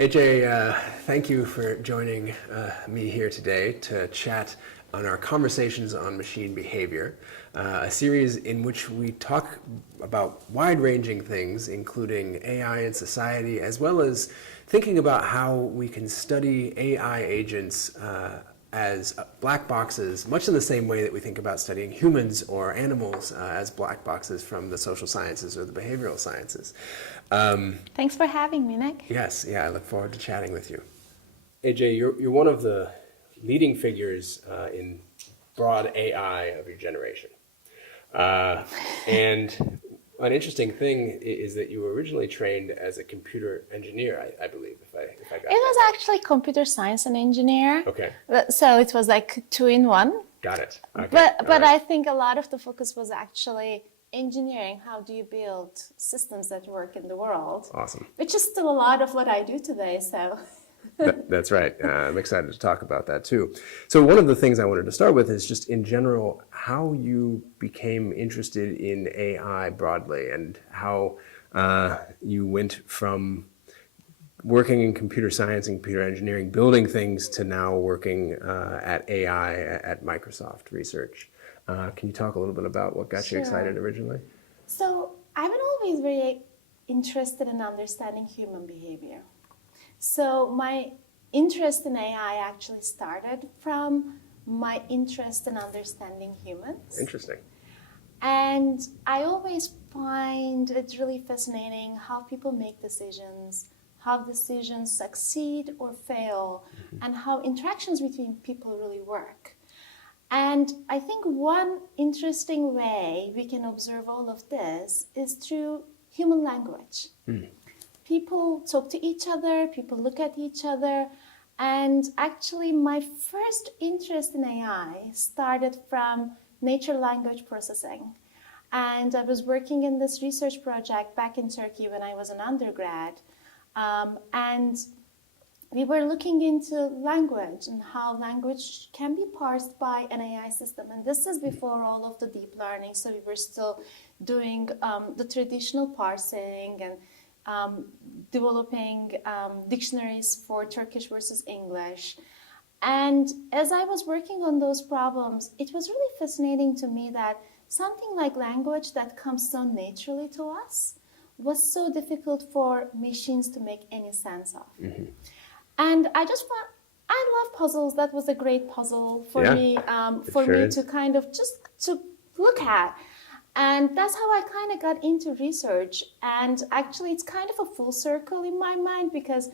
AJ, thank you for joining me here today to chat on our Conversations on Machine Behavior, a series in which we talk about wide-ranging things, including AI in society, as well as thinking about how we can study AI agents as black boxes, much in the same way that we think about studying humans or animals as black boxes from the social sciences or the behavioral sciences. Thanks for having me, Nick. Yes, yeah, I look forward to chatting with you. AJ, you're one of the leading figures in broad AI of your generation. And an interesting thing is that you were originally trained as a computer engineer, I believe, if I got that. It was actually computer science and engineer. Okay. So it was like two in one. Got it. Okay. But right. I think a lot of the focus was actually engineering. How do you build systems that work in the world? Awesome. Which is still a lot of what I do today. So. That's right. I'm excited to talk about that too. So one of the things I wanted to start with is just in general how you became interested in AI broadly and how you went from working in computer science and computer engineering, building things, to now working at AI at Microsoft Research. Can you talk a little bit about what got you excited originally? So I've been always very interested in understanding human behavior. So my interest in AI actually started from my interest in understanding humans. Interesting. And I always find it really fascinating how people make decisions, how decisions succeed or fail, and how interactions between people really work. And I think one interesting way we can observe all of this is through human language. People talk to each other, people look at each other, and actually my first interest in AI started from natural language processing. And I was working in this research project back in Turkey when I was an undergrad, and we were looking into language and how language can be parsed by an AI system. And this is before all of the deep learning, so we were still doing the traditional parsing and developing dictionaries for Turkish versus English. And as I was working on those problems, it was really fascinating to me that something like language that comes so naturally to us was so difficult for machines to make any sense of. And I love puzzles. That was a great puzzle for me, to kind of just to look at. And that's how I kind of got into research. And actually, it's kind of a full circle in my mind because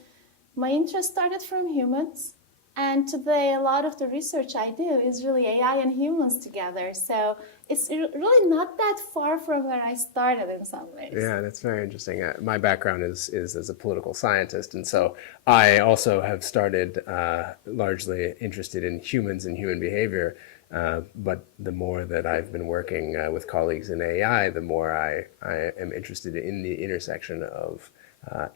my interest started from humans. And today, a lot of the research I do is really AI and humans together. So it's really not that far from where I started in some ways. Yeah, that's very interesting. My background is as a political scientist. And so I also have started largely interested in humans and human behavior. But the more that I've been working with colleagues in AI, the more I am interested in the intersection of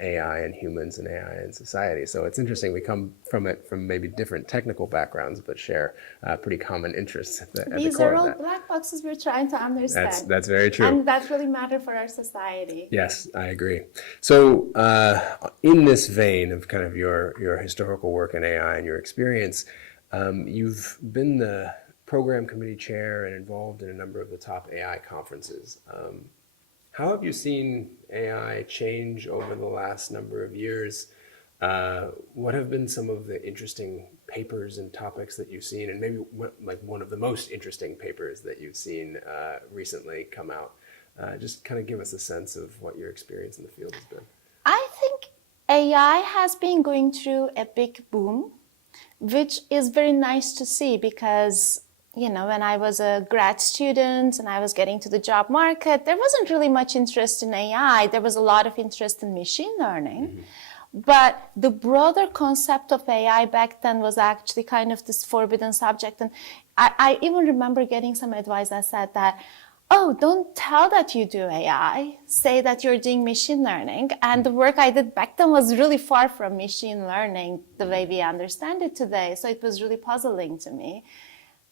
AI and humans and AI and society. So it's interesting. We come from it from maybe different technical backgrounds, but share pretty common interests at the core of that. These are all black boxes we're trying to understand. That's very true. And that really matters for our society. Yes, I agree. So in this vein of kind of your historical work in AI and your experience, you've been the program committee chair and involved in a number of the top AI conferences. How have you seen AI change over the last number of years? What have been some of the interesting papers and topics that you've seen, and maybe one of the most interesting papers that you've seen recently come out? Just kind of give us a sense of what your experience in the field has been. I think AI has been going through a big boom, which is very nice to see because when I was a grad student and I was getting to the job market, there wasn't really much interest in AI. There was a lot of interest in machine learning. But the broader concept of AI back then was actually kind of this forbidden subject. And I even remember getting some advice that said that, oh, don't tell that you do AI, say that you're doing machine learning. And the work I did back then was really far from machine learning the way we understand it today. So it was really puzzling to me.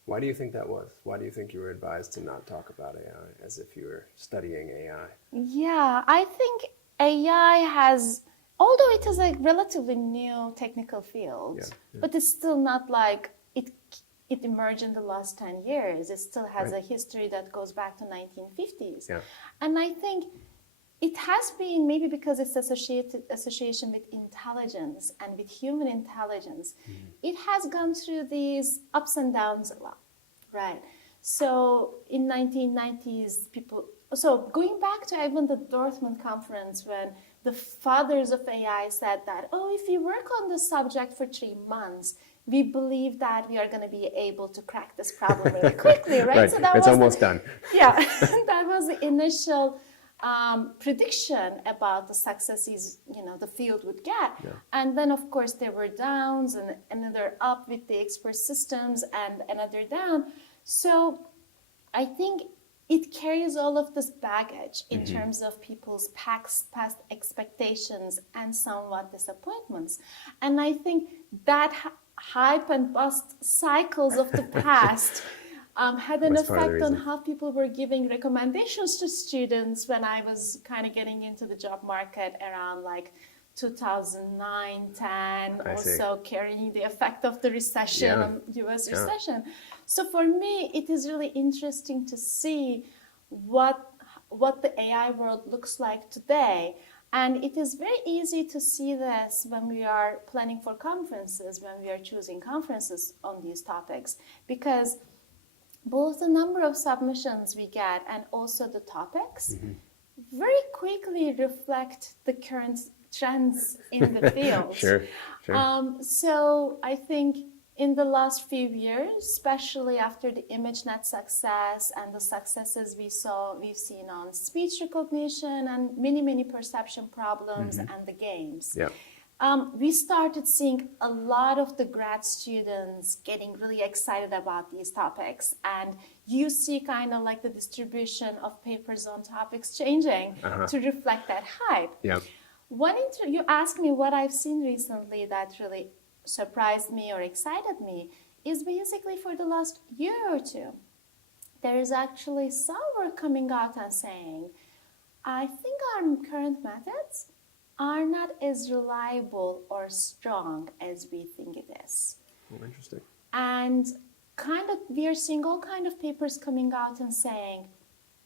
Why do you think that was? Why do you think you were advised to not talk about AI as if you were studying AI? Yeah, I think AI has although it is a relatively new technical field, Yeah. but it's still not like it emerged in the last 10 years. It still has a history that goes back to 1950s. Yeah. And I think it has been, maybe because it's association with intelligence and with human intelligence, it has gone through these ups and downs a lot, right? So in 1990s, so going back to even the Dortmund conference, when the fathers of AI said that, oh, if you work on this subject for 3 months, we believe that we are going to be able to crack this problem really quickly, right? Right. So that it's was almost done. Yeah, that was the initial prediction about the successes, the field would get. Yeah. And then, of course, there were downs and another up with the expert systems and another down. So I think it carries all of this baggage in terms of people's past expectations and somewhat disappointments. And I think that hype and bust cycles of the past had an effect on how people were giving recommendations to students when I was kind of getting into the job market around like 2009, 10, also carrying the effect of the recession, on US recession. So for me, it is really interesting to see what the AI world looks like today. And it is very easy to see this when we are planning for conferences, when we are choosing conferences on these topics, because both the number of submissions we get and also the topics very quickly reflect the current trends in the field. Sure. So I think in the last few years, especially after the ImageNet success and the successes we've seen on speech recognition and many perception problems and the games. Yeah. We started seeing a lot of the grad students getting really excited about these topics, and you see kind of like the distribution of papers on topics changing to reflect that hype. Yeah. You asked me what I've seen recently that really surprised me or excited me is basically for the last year or two. There is actually some work coming out and saying, I think our current methods are not as reliable or strong as we think it is. Oh, interesting. And we are seeing all kind of papers coming out and saying,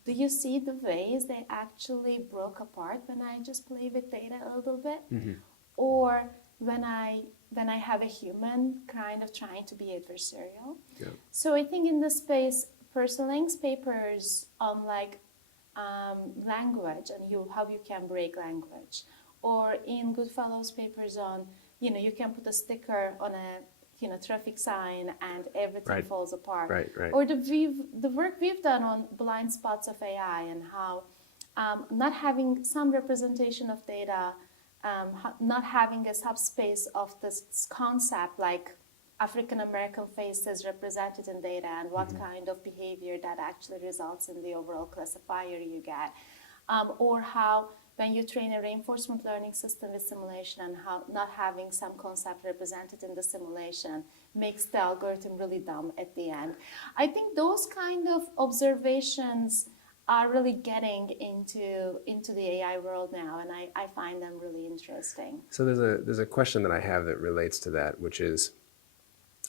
do you see the ways they actually broke apart when I just play with data a little bit? Or when I have a human kind of trying to be adversarial? Yeah. So I think in this space, Purcelling's papers on language and how you can break language, or in Goodfellow's papers on, you can put a sticker on a traffic sign and everything falls apart. Right. Or the work we've done on blind spots of AI and how not having some representation of data, not having a subspace of this concept like African American faces represented in data and what kind of behavior that actually results in the overall classifier you get. Or how when you train a reinforcement learning system with simulation and how not having some concept represented in the simulation makes the algorithm really dumb at the end. I think those kind of observations are really getting into the AI world now, and I find them really interesting. So there's a question that I have that relates to that, which is,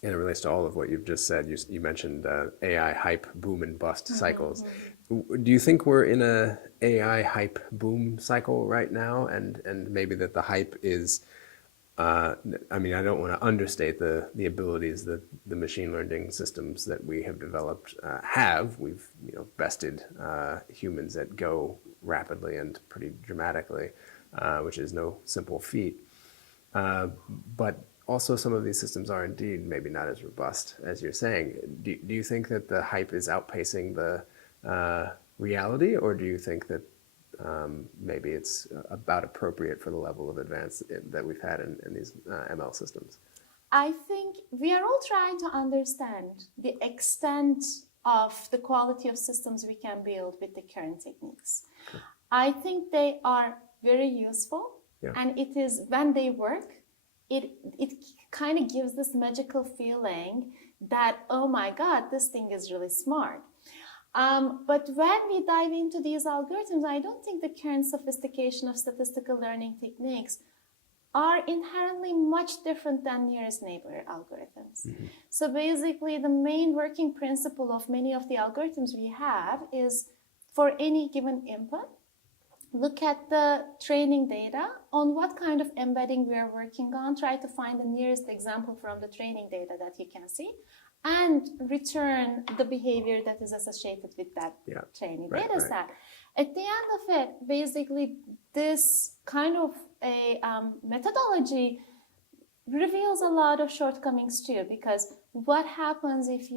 and it relates to all of what you've just said. You mentioned AI hype boom and bust cycles. Do you think we're in a AI hype boom cycle right now, and maybe that the hype is, I don't want to understate the abilities that the machine learning systems that we have developed have. We've bested humans at Go rapidly and pretty dramatically, which is no simple feat. But also some of these systems are indeed maybe not as robust as you're saying. Do you think that the hype is outpacing the reality, or do you think that maybe it's about appropriate for the level of advance that we've had in these ML systems? I think we are all trying to understand the extent of the quality of systems we can build with the current techniques. Okay. I think they are very useful, and it is when they work, it kind of gives this magical feeling that, oh my God, this thing is really smart. But when we dive into these algorithms, I don't think the current sophistication of statistical learning techniques are inherently much different than nearest neighbor algorithms. So basically, the main working principle of many of the algorithms we have is for any given input, look at the training data on what kind of embedding we are working on, try to find the nearest example from the training data that you can see, and return the behavior that is associated with that training data set. At the end of it, basically, this kind of a methodology reveals a lot of shortcomings too, because what happens if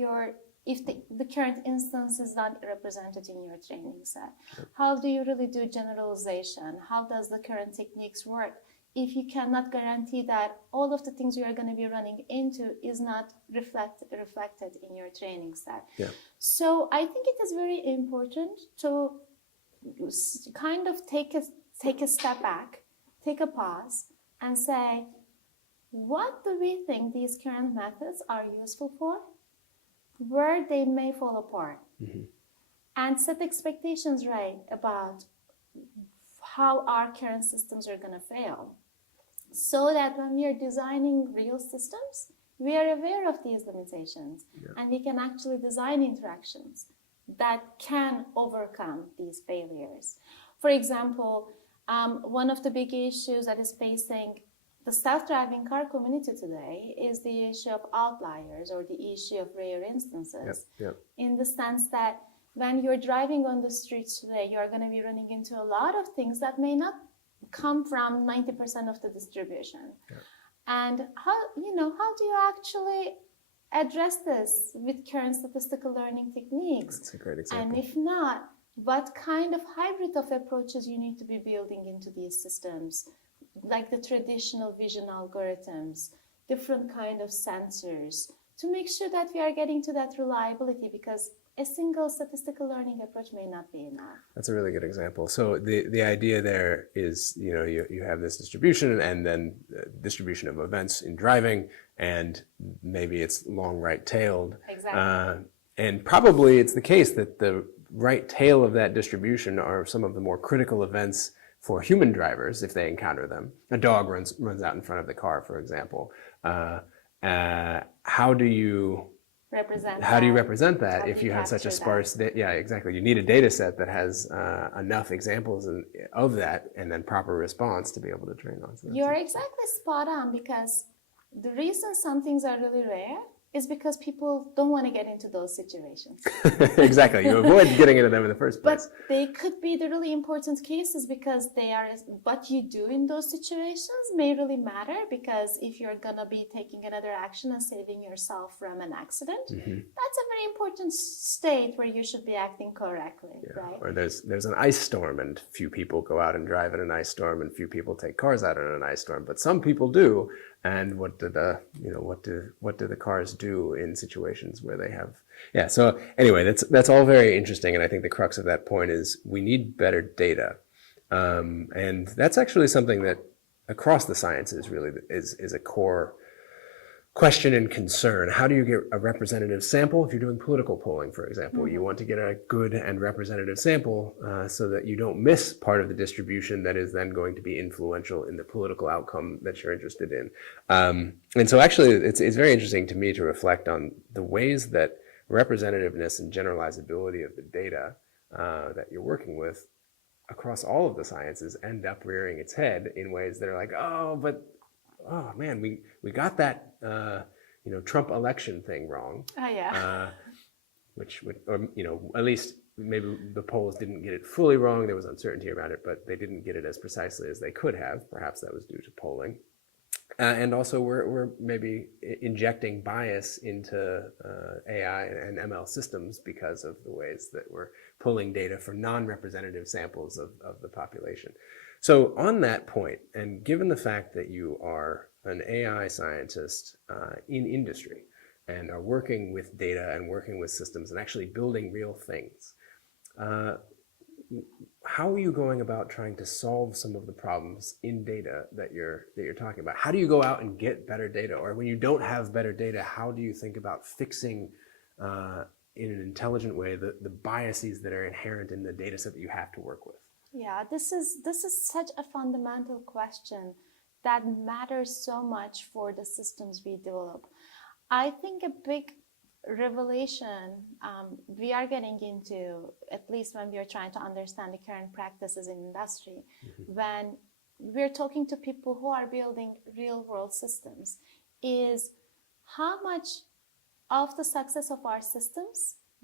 the current instance is not represented in your training set? How do you really do generalization? How does the current techniques work if you cannot guarantee that all of the things you are going to be running into is not reflected in your training set? So I think it is very important to kind of take a step back, take a pause, and say, what do we think these current methods are useful for? Where they may fall apart, and set expectations right about how our current systems are going to fail, so that when we are designing real systems, we are aware of these limitations, and we can actually design interactions that can overcome these failures. For example, one of the big issues that is facing the self-driving car community today is the issue of outliers, or the issue of rare instances, in the sense that when you're driving on the streets today, you're going to be running into a lot of things that may not come from 90% of the distribution. And how do you actually address this with current statistical learning techniques? That's a great example. And if not, what kind of hybrid of approaches you need to be building into these systems, like the traditional vision algorithms, different kind of sensors, to make sure that we are getting to that reliability, because a single statistical learning approach may not be enough. That's a really good example. So the idea there is, you have this distribution, and then distribution of events in driving, and maybe it's long right-tailed. Exactly. And probably it's the case that the right tail of that distribution are some of the more critical events for human drivers if they encounter them. A dog runs out in front of the car, for example. How do you represent that if you have such a sparse data? Yeah, exactly. You need a data set that has enough examples of that, and then proper response to be able to train on. So you're exactly spot on, because the reason some things are really rare is because people don't want to get into those situations. Exactly. You avoid getting into them in the first place. But they could be the really important cases, because what you do in those situations may really matter, because if you're going to be taking another action and saving yourself from an accident, that's a very important state where you should be acting correctly, right? Or there's an ice storm, and few people go out and drive in an ice storm, and few people take cars out in an ice storm, but some people do. And what do the cars do in situations where they have? Yeah. So anyway, that's all very interesting, and I think the crux of that point is we need better data, and that's actually something that across the sciences really is a core question and concern. How do you get a representative sample? If you're doing political polling, for example, you want to get a good and representative sample so that you don't miss part of the distribution that is then going to be influential in the political outcome that you're interested in. And so actually, it's very interesting to me to reflect on the ways that representativeness and generalizability of the data that you're working with across all of the sciences end up rearing its head in ways that are like, oh man, we got that Trump election thing wrong. Oh yeah. Which would, or at least maybe the polls didn't get it fully wrong. There was uncertainty around it, but they didn't get it as precisely as they could have. Perhaps that was due to polling. And also we're maybe injecting bias into AI and ML systems because of the ways that we're pulling data from non-representative samples of the population. So on that point, and given the fact that you are an AI scientist in industry and are working with data and working with systems and actually building real things, how are you going about trying to solve some of the problems in data that you're talking about? How do you go out and get better data? Or when you don't have better data, how do you think about fixing in an intelligent way the biases that are inherent in the data set that you have to work with? Yeah, this is such a fundamental question that matters so much for the systems we develop. I think a big revelation we are getting into, at least when we are trying to understand the current practices in industry, when we're talking to people who are building real world systems, is how much of the success of our systems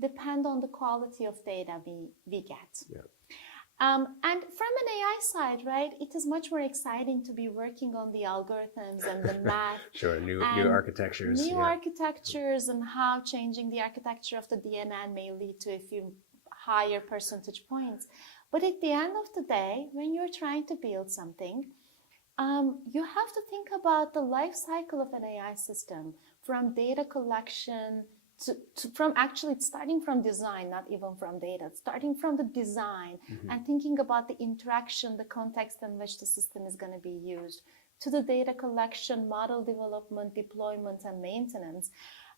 depend on the quality of data we get. Yeah. And from an AI side, right, it is much more exciting to be working on the algorithms and the math. Sure, new architectures. New architectures and how changing the architecture of the DNN may lead to a few higher percentage points. But at the end of the day, when you're trying to build something, you have to think about the life cycle of an AI system, from data collection from actually starting from design, not even from data, starting from the design and thinking about the interaction, the context in which the system is going to be used, to the data collection, model development, deployment, and maintenance.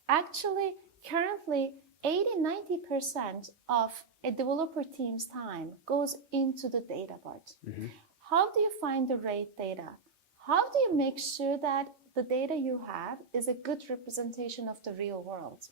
Actually, currently, 80-90% of a developer team's time goes into the data part. How do you find the right data? How do you make sure that the data you have is a good representation of the real world?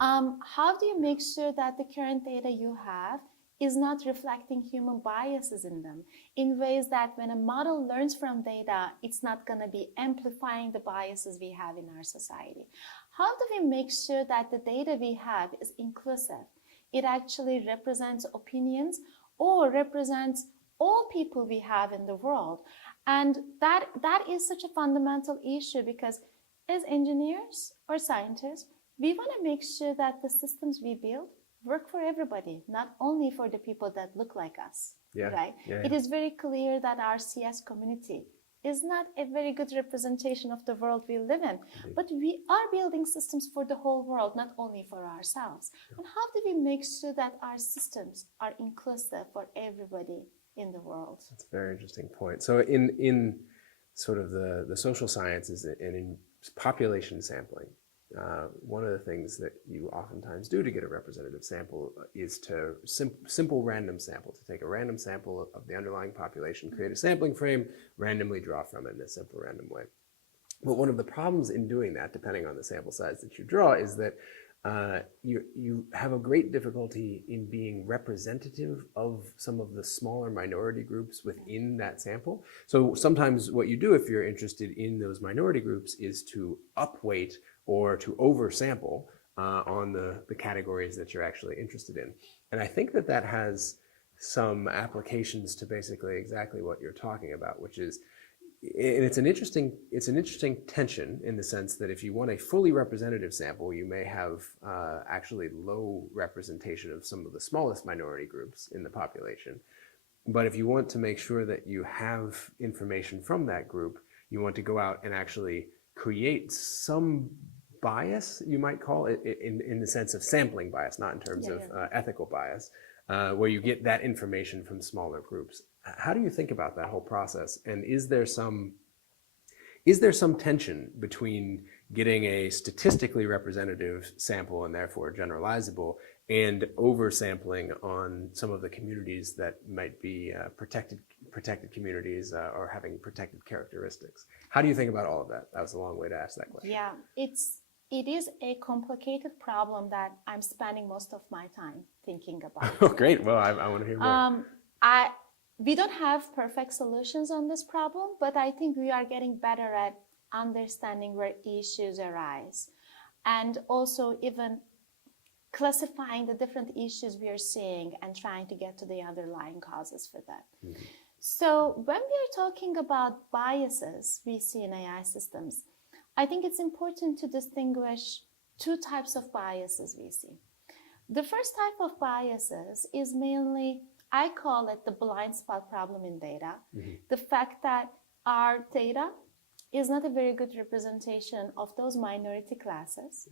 How do you make sure that the current data you have is not reflecting human biases in them, in ways that when a model learns from data, it's not going to be amplifying the biases we have in our society? How do we make sure that the data we have is inclusive? It actually represents opinions or represents all people we have in the world. And that is such a fundamental issue, because as engineers or scientists, we want to make sure that the systems we build work for everybody, not only for the people that look like us. Right? It is very clear that our CS community is not a very good representation of the world we live in. But we are building systems for the whole world, not only for ourselves. And how do we make sure that our systems are inclusive for everybody in the world? That's a very interesting point. So in sort of the social sciences and in population sampling, one of the things that you oftentimes do to get a representative sample is to simple random sample, to take a random sample of the underlying population, create a sampling frame, randomly draw from it in a simple random way. But one of the problems in doing that, depending on the sample size that you draw, is that you have a great difficulty in being representative of some of the smaller minority groups within that sample. So sometimes what you do if you're interested in those minority groups is to upweight or to oversample on the categories that you're actually interested in. And I think that has some applications to basically exactly what you're talking about, which is, and it's an interesting tension in the sense that if you want a fully representative sample, you may have actually low representation of some of the smallest minority groups in the population. But if you want to make sure that you have information from that group, you want to go out and actually create some bias, you might call it, in the sense of sampling bias, not in terms of ethical bias, where you get that information from smaller groups. How do you think about that whole process? And is there some tension between getting a statistically representative sample and therefore generalizable, and oversampling on some of the communities that might be protected communities or having protected characteristics? How do you think about all of that? That was a long way to ask that question. Yeah, it is a complicated problem that I'm spending most of my time thinking about. Oh, great. Well, I want to hear more. We don't have perfect solutions on this problem, but I think we are getting better at understanding where issues arise, and also even classifying the different issues we are seeing and trying to get to the underlying causes for that. So when we are talking about biases we see in AI systems, I think it's important to distinguish two types of biases we see. The first type of biases is mainly, I call it the blind spot problem in data. The fact that our data is not a very good representation of those minority classes,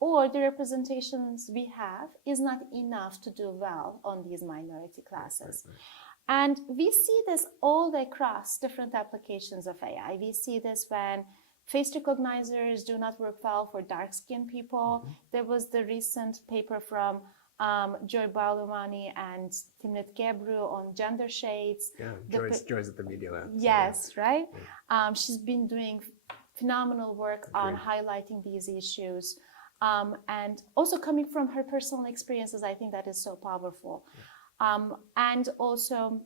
or the representations we have is not enough to do well on these minority classes. And we see this all across different applications of AI. We see this when face recognizers do not work well for dark-skinned people. There was the recent paper from Joy Balumani and Timnit Gebru on gender shades. Yeah, Joy's at the Media Lab. Yes, so, right? Yeah. She's been doing phenomenal work on highlighting these issues. And also coming from her personal experiences, I think that is so powerful. And also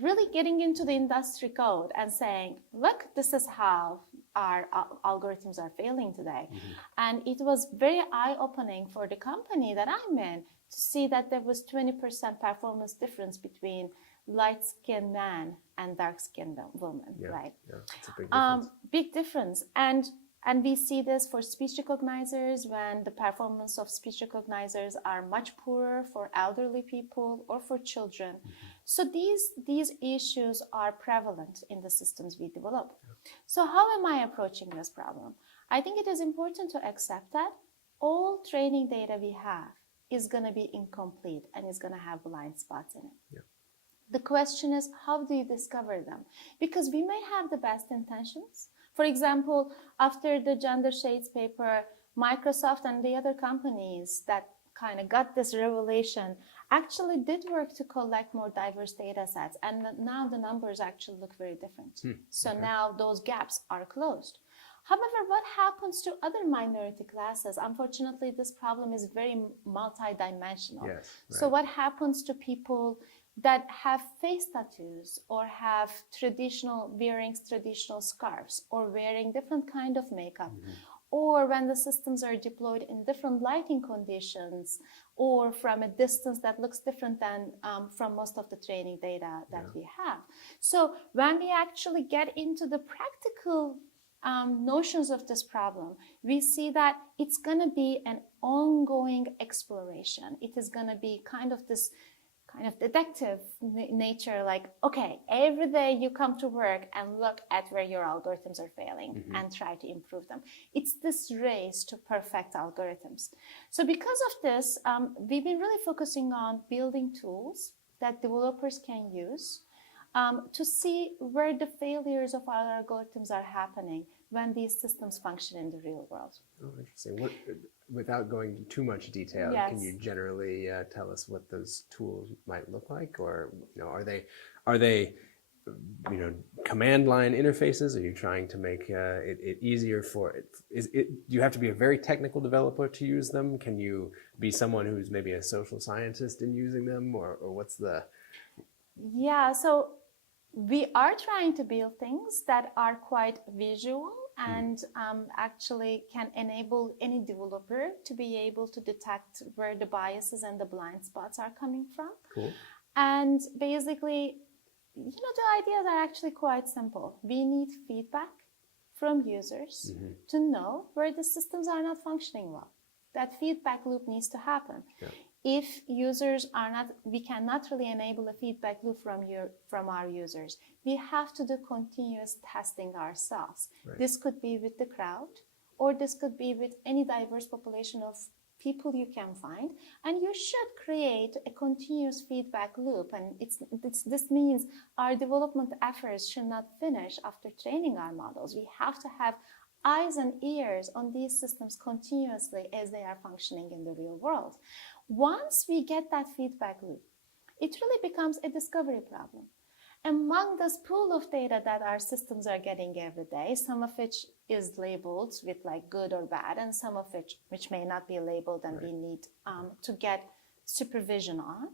really getting into the industry code and saying, look, this is how our algorithms are failing today. And it was very eye-opening for the company that I'm in to see that there was 20% performance difference between light-skinned man and dark-skinned woman, right? Yeah, it's a big difference. Big difference. And we see this for speech recognizers when the performance of speech recognizers are much poorer for elderly people or for children. So these issues are prevalent in the systems we develop. So how am I approaching this problem? I think it is important to accept that all training data we have is going to be incomplete and is going to have blind spots in it. Yeah. The question is, how do you discover them? Because we may have the best intentions. For example, after the gender shades paper, Microsoft and the other companies that kind of got this revelation actually did work to collect more diverse data sets. And now the numbers actually look very different. So now those gaps are closed. However, what happens to other minority classes? Unfortunately, this problem is very multidimensional. Yes, right. So what happens to people that have face tattoos or have wearing traditional scarves or wearing different kind of makeup, or when the systems are deployed in different lighting conditions or from a distance that looks different than from most of the training data that we have. So when we actually get into the practical notions of this problem, we see that it's going to be an ongoing exploration. It is going to be kind of this kind of detective nature, like, okay, every day you come to work and look at where your algorithms are failing and try to improve them. It's this race to perfect algorithms. So because of this, we've been really focusing on building tools that developers can use to see where the failures of our algorithms are happening when these systems function in the real world. Oh, interesting. Without going into too much detail, can you generally tell us what those tools might look like, or are they command line interfaces? Are you trying to make it easier for it? Do you have to be a very technical developer to use them? Can you be someone who's maybe a social scientist in using them, or what's the? Yeah, so we are trying to build things that are quite visual and actually can enable any developer to be able to detect where the biases and the blind spots are coming from. Cool. And basically, the ideas are actually quite simple. We need feedback from users to know where the systems are not functioning well. That feedback loop needs to happen. Yeah. If users are not, we cannot really enable a feedback loop from our users. We have to do continuous testing ourselves. Right. This could be with the crowd, or this could be with any diverse population of people you can find. And you should create a continuous feedback loop. And this means our development efforts should not finish after training our models. We have to have eyes and ears on these systems continuously as they are functioning in the real world. Once we get that feedback loop, it really becomes a discovery problem. Among this pool of data that our systems are getting every day, some of which is labeled with like good or bad, and some of which may not be labeled and we need to get supervision on,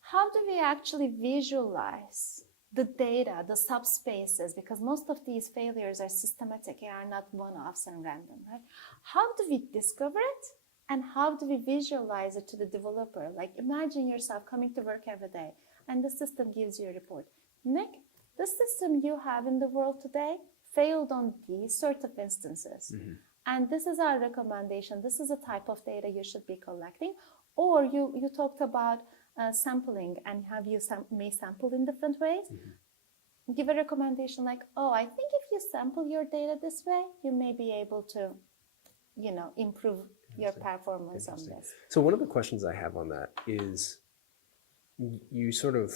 how do we actually visualize the data, the subspaces, because most of these failures are systematic, they are not one-offs and random, right? How do we discover it? And how do we visualize it to the developer? Like, imagine yourself coming to work every day and the system gives you a report. Nick, the system you have in the world today failed on these sorts of instances. And this is our recommendation. This is the type of data you should be collecting. Or you talked about sampling and have you may sample in different ways. Give a recommendation like, oh, I think if you sample your data this way, you may be able to, improve your performance on this. So one of the questions I have on that is you sort of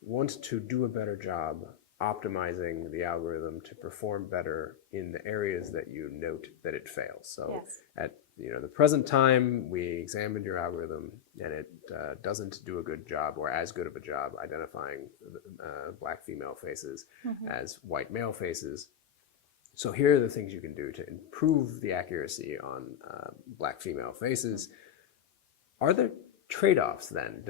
want to do a better job optimizing the algorithm to perform better in the areas that you note that it fails. So at the present time we examined your algorithm and it doesn't do a good job or as good of a job identifying black female faces as white male faces. So here are the things you can do to improve the accuracy on black female faces. Are there trade-offs then?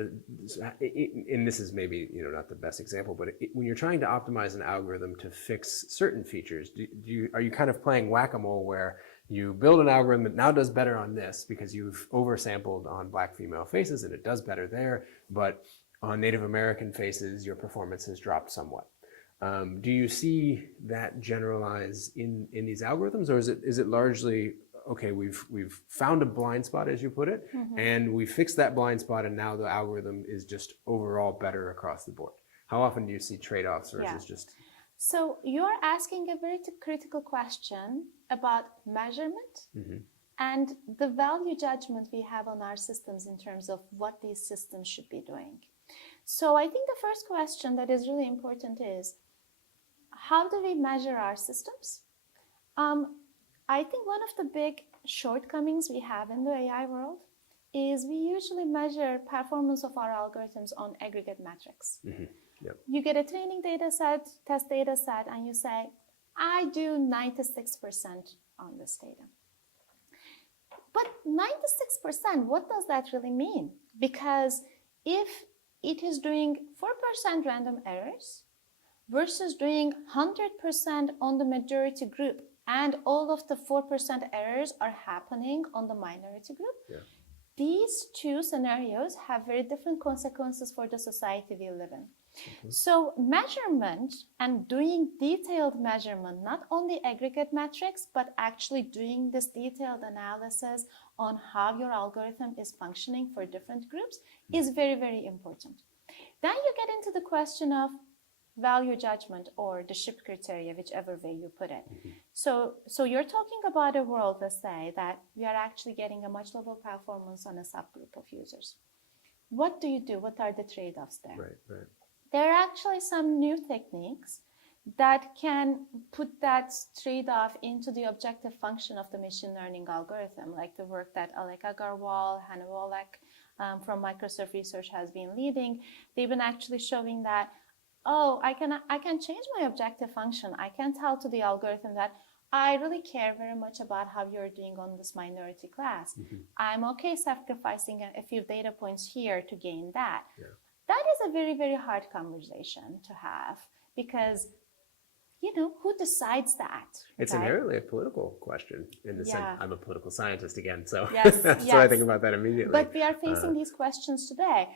And this is maybe not the best example, but when you're trying to optimize an algorithm to fix certain features, are you kind of playing whack-a-mole where you build an algorithm that now does better on this because you've oversampled on black female faces and it does better there, but on Native American faces your performance has dropped somewhat? Do you see that generalize in these algorithms, or is it largely okay, we've found a blind spot, as you put it, and we fixed that blind spot, and now the algorithm is just overall better across the board? How often do you see trade-offs versus just... So you're asking a very critical question about measurement and the value judgment we have on our systems in terms of what these systems should be doing. So I think the first question that is really important is, how do we measure our systems? I think one of the big shortcomings we have in the AI world is we usually measure performance of our algorithms on aggregate metrics. Yep. You get a training data set, test data set, and you say, I do 96% on this data. But 96%, what does that really mean? Because if it is doing 4% random errors versus doing 100% on the majority group, and all of the 4% errors are happening on the minority group, these two scenarios have very different consequences for the society we live in. So measurement and doing detailed measurement, not only aggregate metrics, but actually doing this detailed analysis on how your algorithm is functioning for different groups is very, very important. Then you get into the question of value judgment or the SHIP criteria, whichever way you put it. So you're talking about a world, let's say, that we are actually getting a much lower performance on a subgroup of users. What do you do? What are the trade-offs there? Right. There are actually some new techniques that can put that trade-off into the objective function of the machine learning algorithm, like the work that Alek Agarwal, Hannah Wallach from Microsoft Research has been leading. They've been actually showing that, I can change my objective function. I can tell to the algorithm that I really care very much about how you're doing on this minority class. I'm okay sacrificing a few data points here to gain that. That is a very, very hard conversation to have because, who decides that? It's right? inherently a political question in the sense, I'm a political scientist again, so yes. so I think about that immediately. But we are facing these questions today.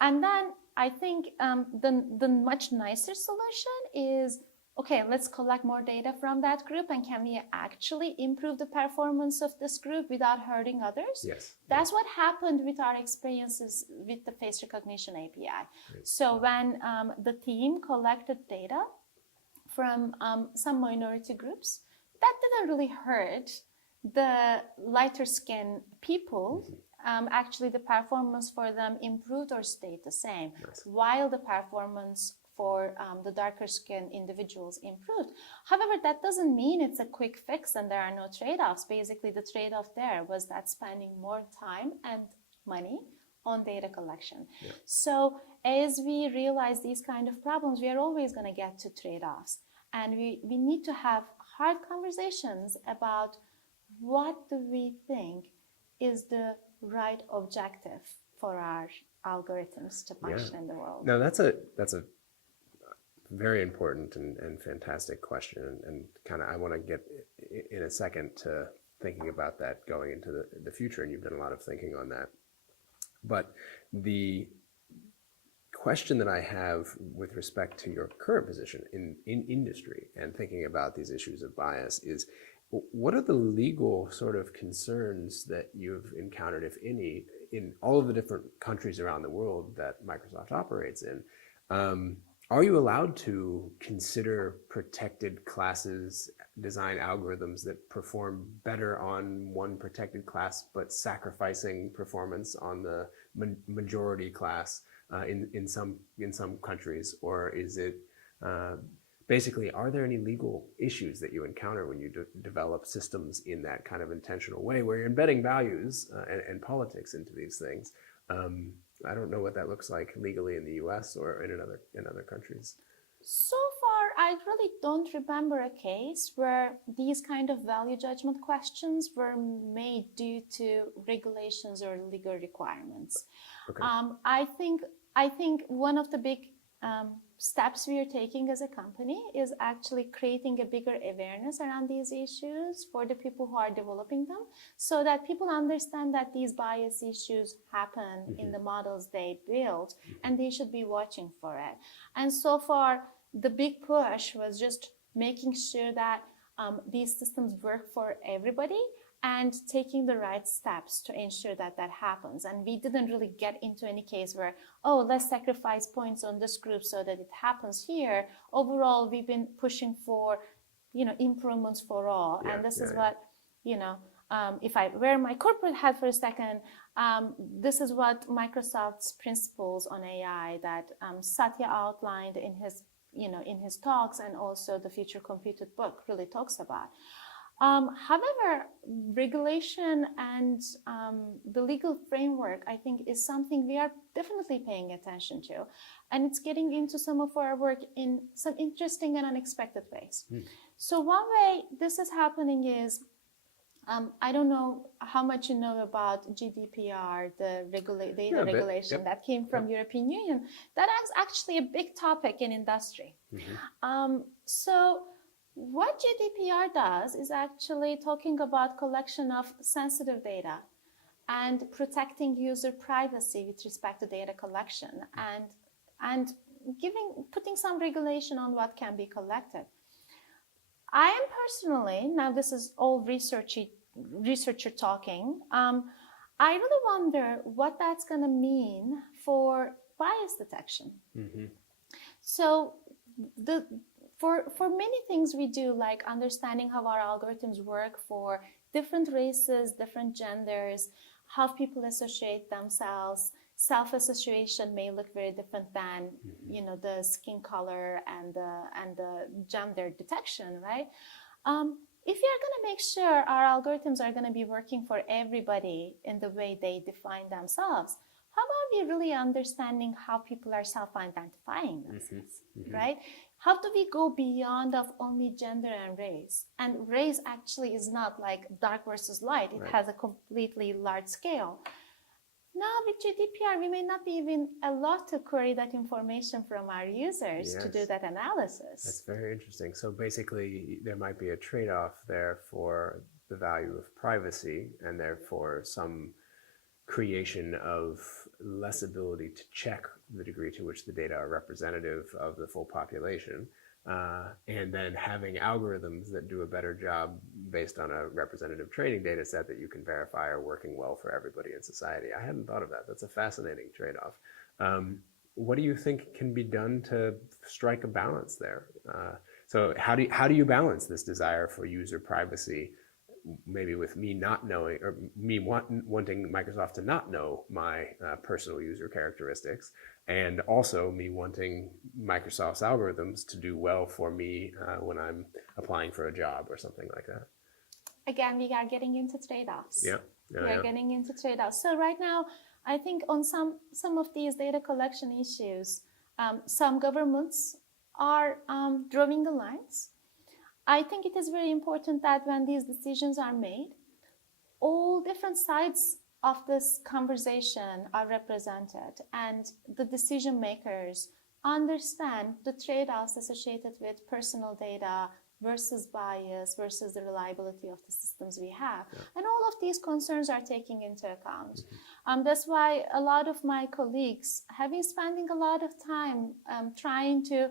And then I think the much nicer solution is, okay, let's collect more data from that group, and can we actually improve the performance of this group without hurting others? Yes. That's what happened with our experiences with the face recognition API. Right. So when the team collected data from some minority groups, that didn't really hurt the lighter skin people. Actually, the performance for them improved or stayed the same, while the performance for the darker skin individuals improved. However, that doesn't mean it's a quick fix and there are no trade-offs. Basically, the trade-off there was that spending more time and money on data collection. So as we realize these kind of problems, we are always going to get to trade-offs. And we need to have hard conversations about what do we think is the right objective for our algorithms to function in the world. No, that's a very important and fantastic question, and kind of I want to get in a second to thinking about that going into the future, and you've done a lot of thinking on that. But the question that I have with respect to your current position in industry and thinking about these issues of bias is, what are the legal sort of concerns that you've encountered, if any, in all of the different countries around the world that Microsoft operates in? Are you allowed to consider protected classes, design algorithms that perform better on one protected class, but sacrificing performance on the majority class in some countries? Or is it basically, are there any legal issues that you encounter when you develop systems in that kind of intentional way, where you're embedding values and politics into these things? I don't know what that looks like legally in the U.S. or in other countries. So far, I really don't remember a case where these kind of value judgment questions were made due to regulations or legal requirements. Okay. I think one of the big steps we are taking as a company is actually creating a bigger awareness around these issues for the people who are developing them, so that people understand that these bias issues happen in the models they build, and they should be watching for it. And so far, the big push was just making sure that these systems work for everybody and taking the right steps to ensure that that happens. And we didn't really get into any case where, oh, let's sacrifice points on this group so that it happens here. Overall, we've been pushing for, improvements for all. And this is what, if I wear my corporate hat for a second, this is what Microsoft's principles on AI that Satya outlined in his talks, and also the Future Computed book really talks about. However, regulation and the legal framework, I think, is something we are definitely paying attention to. And it's getting into some of our work in some interesting and unexpected ways. So one way this is happening is, I don't know how much you know about GDPR, the data regulation that came from European Union. That is actually a big topic in industry. So what GDPR does is actually talking about collection of sensitive data and protecting user privacy with respect to data collection, and putting some regulation on what can be collected. I am personally, now this is all researcher talking, I really wonder what that's going to mean for bias detection. So for many things we do, like understanding how our algorithms work for different races, different genders, how people associate themselves, self-association may look very different than the skin color and the gender detection, right? If you're going to make sure our algorithms are going to be working for everybody in the way they define themselves, how about we really understanding how people are self-identifying themselves, right? How do we go beyond of only gender and race? And race actually is not like dark versus light. It has a completely large scale. Now with GDPR, we may not be even allowed to query that information from our users to do that analysis. That's very interesting. So basically, there might be a trade-off there for the value of privacy, and therefore some creation of less ability to check the degree to which the data are representative of the full population, and then having algorithms that do a better job based on a representative training data set that you can verify are working well for everybody in society. I hadn't thought of that. That's a fascinating trade-off. What do you think can be done to strike a balance there? So how do you balance this desire for user privacy, maybe with me not knowing, or me wanting Microsoft to not know my personal user characteristics, and also me wanting Microsoft's algorithms to do well for me when I'm applying for a job or something like that? Again, we are getting into trade-offs. We are getting into trade-offs. So right now, I think on some of these data collection issues, some governments are drawing the lines. I think it is very important that when these decisions are made, all different sides of this conversation are represented, and the decision makers understand the trade-offs associated with personal data versus bias versus the reliability of the systems we have. And all of these concerns are taken into account. That's why a lot of my colleagues have been spending a lot of time trying to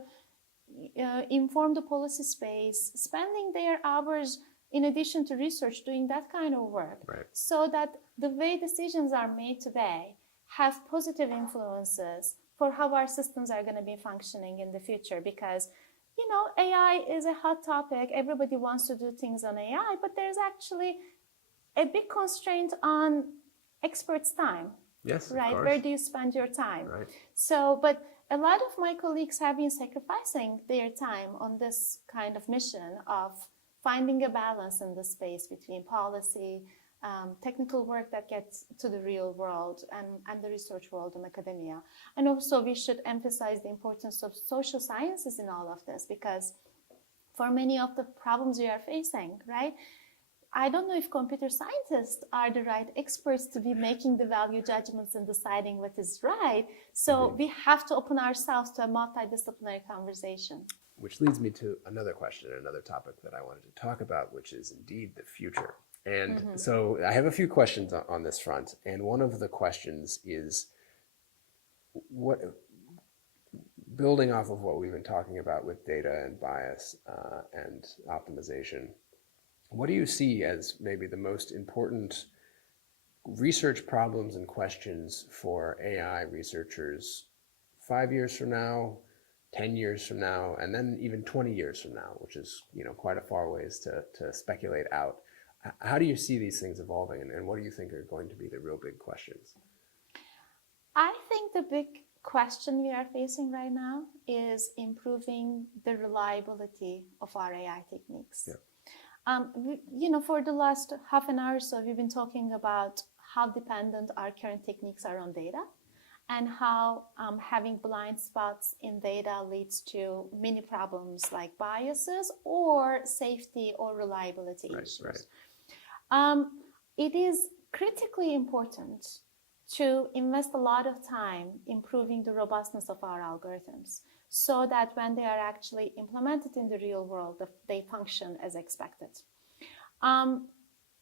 inform the policy space, spending their hours in addition to research doing that kind of work, so that the way decisions are made today have positive influences for how our systems are going to be functioning in the future. Because AI is a hot topic. Everybody wants to do things on AI, but there's actually a big constraint on experts' time. Yes, of right? course. Where do you spend your time? Right. So, but a lot of my colleagues have been sacrificing their time on this kind of mission of finding a balance in the space between policy, technical work that gets to the real world and the research world and academia. And also we should emphasize the importance of social sciences in all of this, because for many of the problems we are facing, right? I don't know if computer scientists are the right experts to be making the value judgments and deciding what is right. So we have to open ourselves to a multidisciplinary conversation. Which leads me to another question, another topic that I wanted to talk about, which is indeed the future. And so I have a few questions on this front. And one of the questions is, what, building off of what we've been talking about with data and bias and optimization, what do you see as maybe the most important research problems and questions for AI researchers 5 years from now, 10 years from now, and then even 20 years from now, which is, quite a far ways to speculate out? How do you see these things evolving, and what do you think are going to be the real big questions? I think the big question we are facing right now is improving the reliability of our AI techniques. Yeah. For the last half an hour or so, we've been talking about how dependent our current techniques are on data, and how having blind spots in data leads to many problems like biases or safety or reliability issues. Right. It is critically important to invest a lot of time improving the robustness of our algorithms, so that when they are actually implemented in the real world, they function as expected.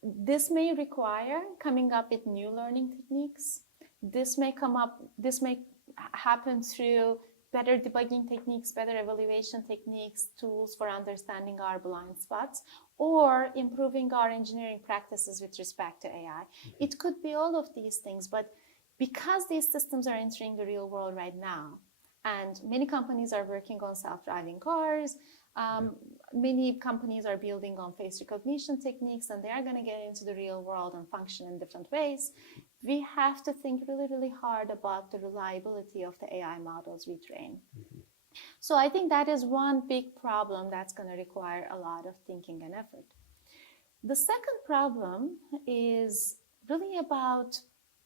This may require coming up with new learning techniques. This may happen through better debugging techniques, better evaluation techniques, tools for understanding our blind spots, or improving our engineering practices with respect to AI. It could be all of these things, but because these systems are entering the real world right now, and many companies are working on self-driving cars, many companies are building on face recognition techniques, and they are going to get into the real world and function in different ways. We have to think really, really hard about the reliability of the AI models we train. So I think that is one big problem that's going to require a lot of thinking and effort. The second problem is really about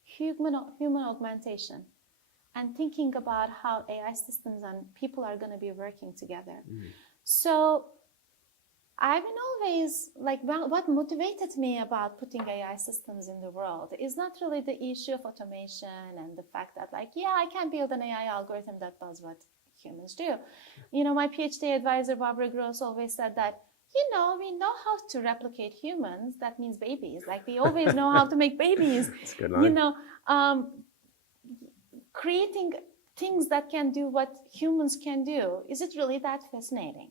human augmentation, and thinking about how AI systems and people are going to be working together. So I've been always what motivated me about putting AI systems in the world is not really the issue of automation and the fact that I can build an AI algorithm that does what humans do. My PhD advisor, Barbara Gross, always said that, we know how to replicate humans. That means babies. We always know how to make babies. That's a good line. Creating things that can do what humans can do, is it really that fascinating?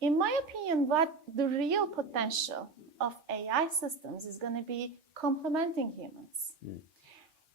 In my opinion, what the real potential of AI systems is going to be complementing humans.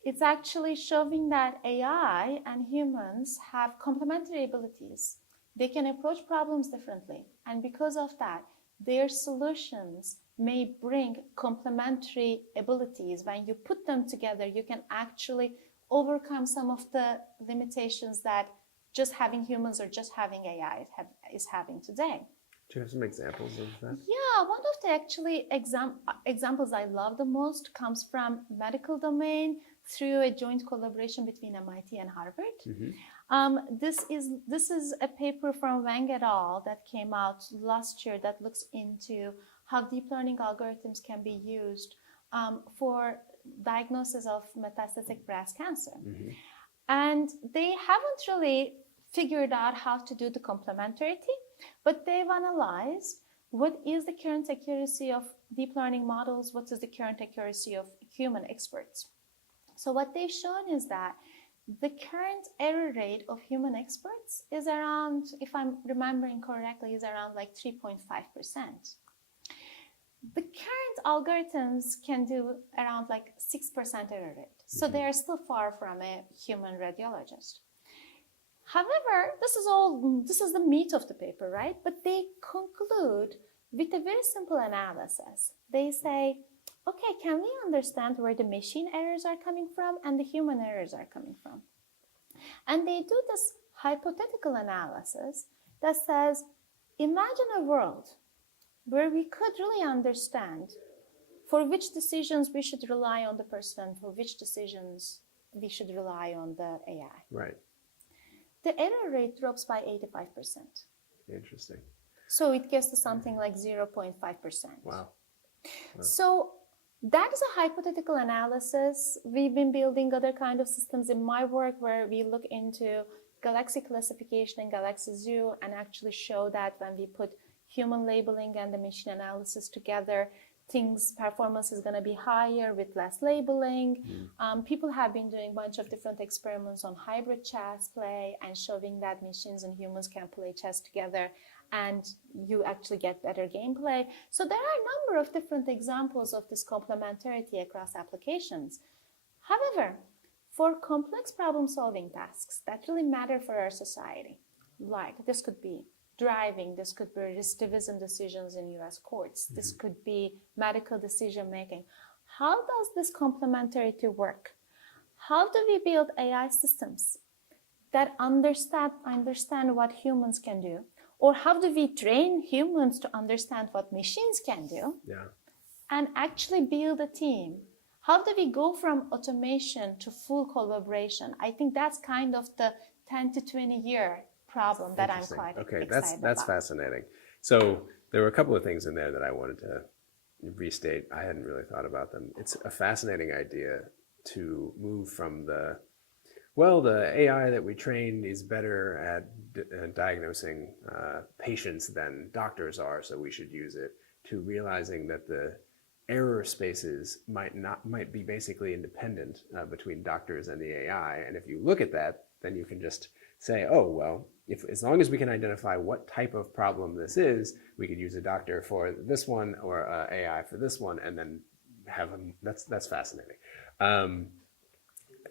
It's actually showing that AI and humans have complementary abilities. They can approach problems differently, and because of that, their solutions may bring complementary abilities. When you put them together, you can actually overcome some of the limitations that just having humans or just having AI is having today. Do you have some examples of that? Yeah, one of the examples I love the most comes from medical domain through a joint collaboration between MIT and Harvard. This is a paper from Wang et al. That came out last year that looks into how deep learning algorithms can be used for diagnosis of metastatic breast cancer. And they haven't really figured out how to do the complementarity, but they've analyzed what is the current accuracy of deep learning models, what is the current accuracy of human experts. So what they've shown is that the current error rate of human experts is around, if I'm remembering correctly, is around 3.5%. The current algorithms can do around 6% error rate. So they are still far from a human radiologist. However, this is the meat of the paper, right? But they conclude with a very simple analysis. They say, okay, can we understand where the machine errors are coming from and the human errors are coming from? And they do this hypothetical analysis that says, imagine a world where we could really understand for which decisions we should rely on the person, for which decisions we should rely on the AI. Right. The error rate drops by 85%. Interesting. So it gets to something like 0.5%. Wow. So that is a hypothetical analysis. We've been building other kind of systems in my work where we look into galaxy classification and galaxy zoo and actually show that when we put human labeling and the machine analysis together, performance is going to be higher with less labeling. People have been doing a bunch of different experiments on hybrid chess play and showing that machines and humans can play chess together and you actually get better gameplay. So there are a number of different examples of this complementarity across applications. However, for complex problem-solving tasks that really matter for our society, like this could be driving, this could be recidivism decisions in US courts, this could be medical decision making. How does this complementarity work? How do we build AI systems that understand what humans can do? Or how do we train humans to understand what machines can do? Yeah. And actually build a team? How do we go from automation to full collaboration? I think that's kind of the 10 to 20 year problem that I'm quite excited about. That's fascinating. So there were a couple of things in there that I wanted to restate. I hadn't really thought about them. It's a fascinating idea to move from the AI that we trained is better at diagnosing patients than doctors are, so we should use it, to realizing that the error spaces might be basically independent between doctors and the AI. And if you look at that, then you can just say, oh, well, as long as we can identify what type of problem this is, we could use a doctor for this one or AI for this one, and then have them. That's fascinating.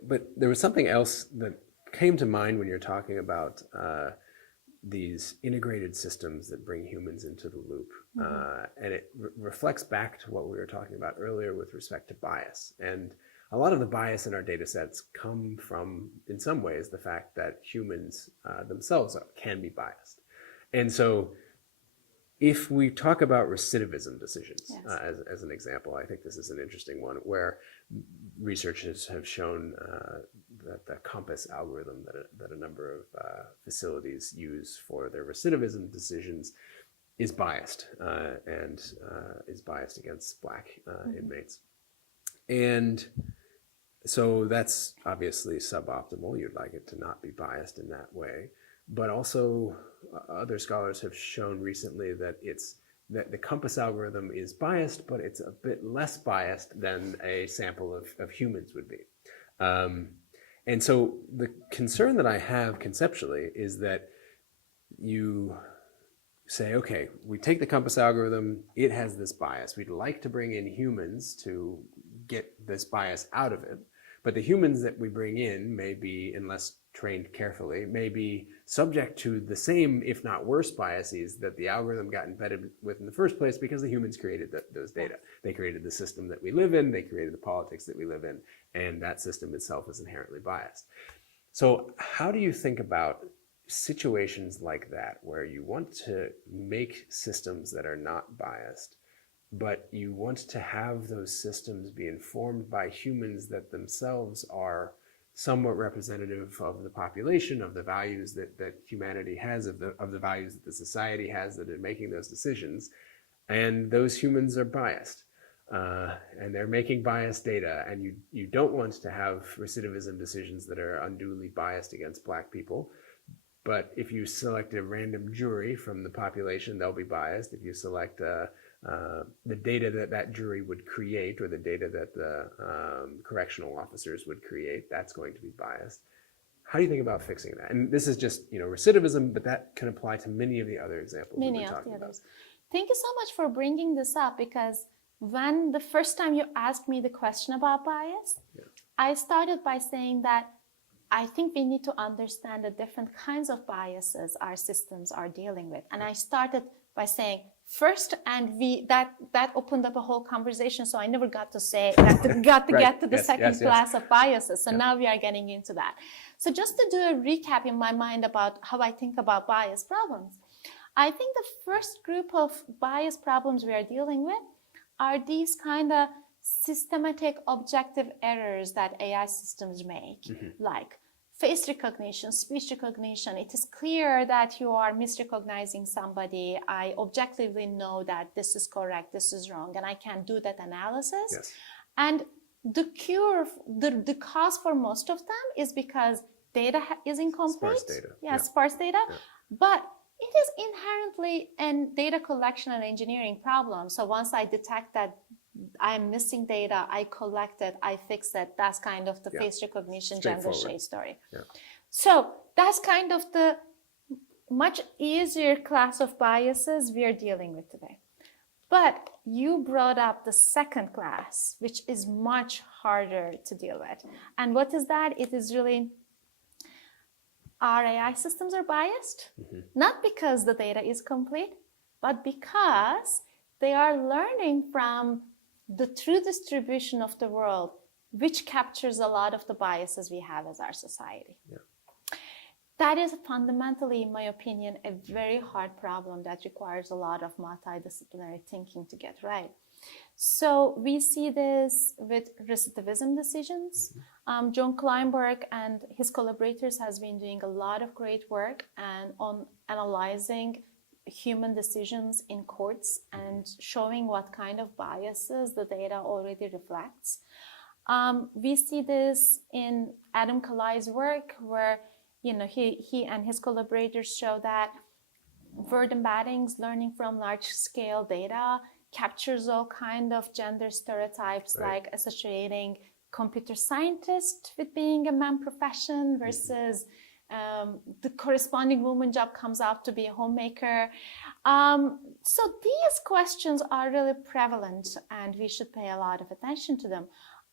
But there was something else that came to mind when you're talking about these integrated systems that bring humans into the loop. And it reflects back to what we were talking about earlier with respect to bias. And a lot of the bias in our data sets come from, in some ways, the fact that humans themselves can be biased. And so if we talk about recidivism decisions, yes, as an example, I think this is an interesting one where researchers have shown that the compass algorithm that a number of facilities use for their recidivism decisions is biased and is biased against Black inmates. And so that's obviously suboptimal. You'd like it to not be biased in that way. But also other scholars have shown recently that that the compass algorithm is biased, but it's a bit less biased than a sample of humans would be. And so the concern that I have conceptually is that you say, okay, we take the compass algorithm, it has this bias. We'd like to bring in humans to get this bias out of it. But the humans that we bring in may be, unless trained carefully, may be subject to the same, if not worse, biases that the algorithm got embedded with in the first place because the humans created those data. They created the system that we live in, they created the politics that we live in, and that system itself is inherently biased. So how do you think about situations like that where you want to make systems that are not biased, but you want to have those systems be informed by humans that themselves are somewhat representative of the population, of the values that humanity has, of the values that the society has that are making those decisions, and those humans are biased. And they're making biased data, and you don't want to have recidivism decisions that are unduly biased against Black people. But if you select a random jury from the population, they'll be biased. If you select the data that jury would create, or the data that the correctional officers would create, that's going to be biased. How do you think about fixing that? And this is just recidivism, but that can apply to many of the other examples we've been talking about. Thank you so much for bringing this up, because when the first time you asked me the question about bias, I started by saying that I think we need to understand the different kinds of biases our systems are dealing with. And I started by saying, first, and that opened up a whole conversation. So I never got to say got to Right. get to the Yes, second yes, yes. class of biases. So now we are getting into that. So just to do a recap in my mind about how I think about bias problems, I think the first group of bias problems we are dealing with are these kind of systematic objective errors that AI systems make, like face recognition, speech recognition. It is clear that you are misrecognizing somebody. I objectively know that this is correct, this is wrong, and I can do that analysis. Yes. And the cause for most of them is because data is incomplete. Sparse data. Yeah, sparse data. Yeah. But it is inherently a data collection and engineering problem. So once I detect that I'm missing data, I collect it, I fix it. That's kind of the face recognition gender shade story. Yeah. So that's kind of the much easier class of biases we are dealing with today. But you brought up the second class, which is much harder to deal with. And what is that? It is really our AI systems are biased, not because the data is complete, but because they are learning from the true distribution of the world, which captures a lot of the biases we have as our society. Yeah. That is fundamentally, in my opinion, a very hard problem that requires a lot of multidisciplinary thinking to get right. So we see this with recidivism decisions. John Kleinberg and his collaborators has been doing a lot of great work and on analyzing human decisions in courts and showing what kind of biases the data already reflects. We see this in Adam Kalai's work, where he and his collaborators show that word embeddings, learning from large-scale data, captures all kind of gender stereotypes, like associating computer scientist with being a man profession versus the corresponding woman job comes out to be a homemaker. So these questions are really prevalent and we should pay a lot of attention to them.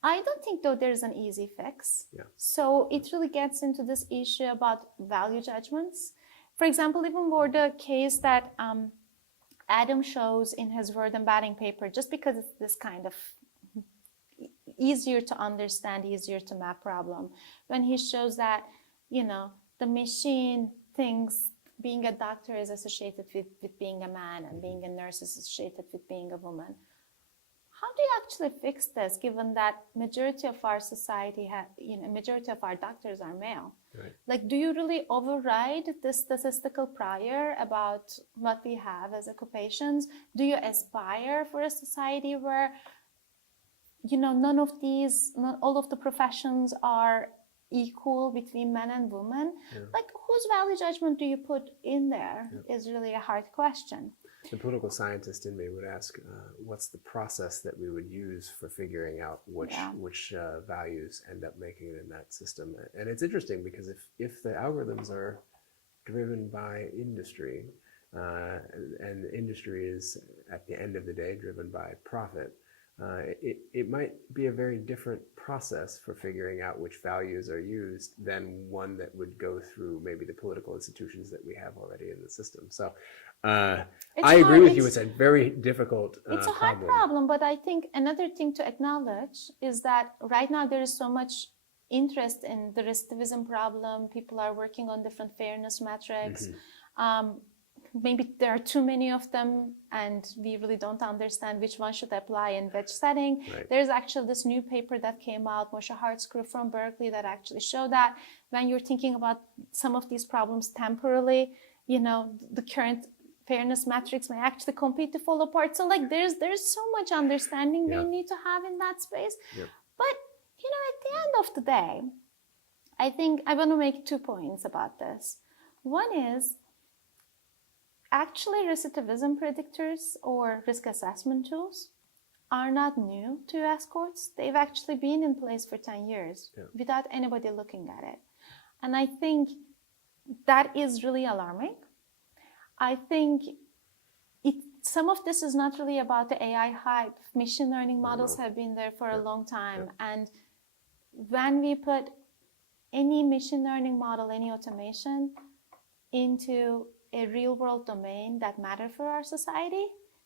I don't think, though, there's an easy fix. Yeah. So it really gets into this issue about value judgments. For example, even for the case that Adam shows in his word embedding paper, just because it's this kind of easier to understand, easier to map problem, when he shows that, the machine thinks being a doctor is associated with being a man and being a nurse is associated with being a woman. How do you actually fix this, given that majority of our society, majority of our doctors are male? Right. Like, do you really override this statistical prior about what we have as occupations? Do you aspire for a society where, not all of the professions are equal between men and women? Yeah. Like, whose value judgment do you put in there is really a hard question. The political scientist in me would ask, what's the process that we would use for figuring out which values end up making it in that system? And it's interesting because if the algorithms are driven by industry, and industry is at the end of the day driven by profit, it might be a very different process for figuring out which values are used than one that would go through maybe the political institutions that we have already in the system. So I agree with you. It's a very difficult It's a hard problem, but I think another thing to acknowledge is that right now there is so much interest in the recidivism problem. People are working on different fairness metrics. Maybe there are too many of them and we really don't understand which one should apply in which setting. Right. There's actually this new paper that came out, Moshe Hartzcrew from Berkeley, that actually showed that when you're thinking about some of these problems temporarily, the current fairness metrics may actually completely fall apart. So there's so much understanding we need to have in that space. Yep. But, at the end of the day, I think I want to make 2 points about this. One is, actually, recidivism predictors or risk assessment tools are not new to US courts. They've actually been in place for 10 years without anybody looking at it. And I think that is really alarming. I think some of this is not really about the AI hype. Machine learning models have been there for a long time. And when we put any machine learning model, any automation into a real world domain that matter for our society,